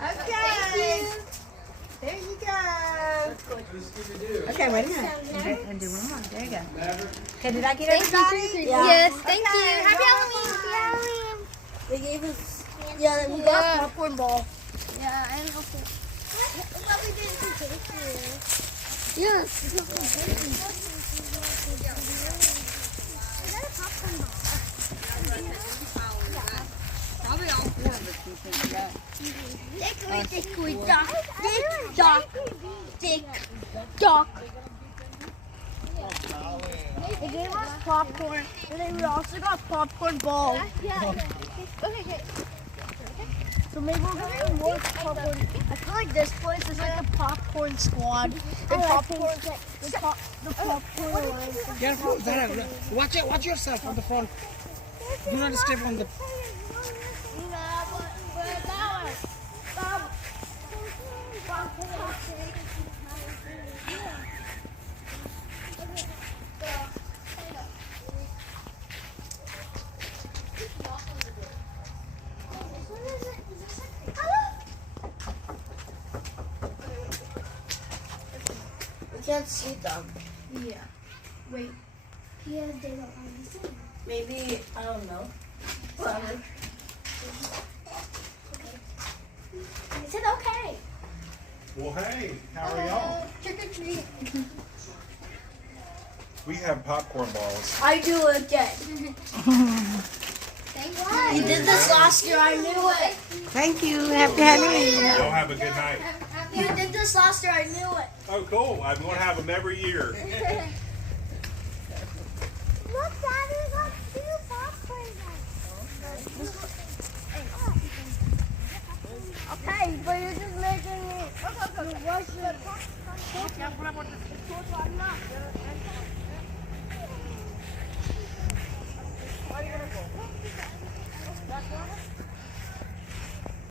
Okay. There you go. Okay, wait a minute. And do one more. There you go. Okay, did I get everybody? Yes, thank you. Okay, Happy bye. Halloween. They gave us, we got a popcorn ball. Yeah, and also. But we didn't do cake. Yes. Is that a popcorn ball? Probably all four of us can figure it out. Tick tock. They gave us popcorn, and then we also got popcorn balls. Okay. So maybe we're gonna get more popcorn. I feel like this place is like a popcorn squad. The popcorn, the popcorn alliance. Careful, Zara. Watch yourself on the front. Do not step on the. We can't see them. Yeah. Wait. Yeah, they don't understand. Maybe, I don't know. I said okay. Well, hey, how are y'all? Trick or treat. We have popcorn balls. I do it again. You did this last year. I knew it. Thank you. Happy Halloween. Y'all have a good night. You did this last year. I knew it. Oh, cool. I'm going to have them every year. Look, Daddy, got 2 popcorn. Okay, but you're just making me. Rush it.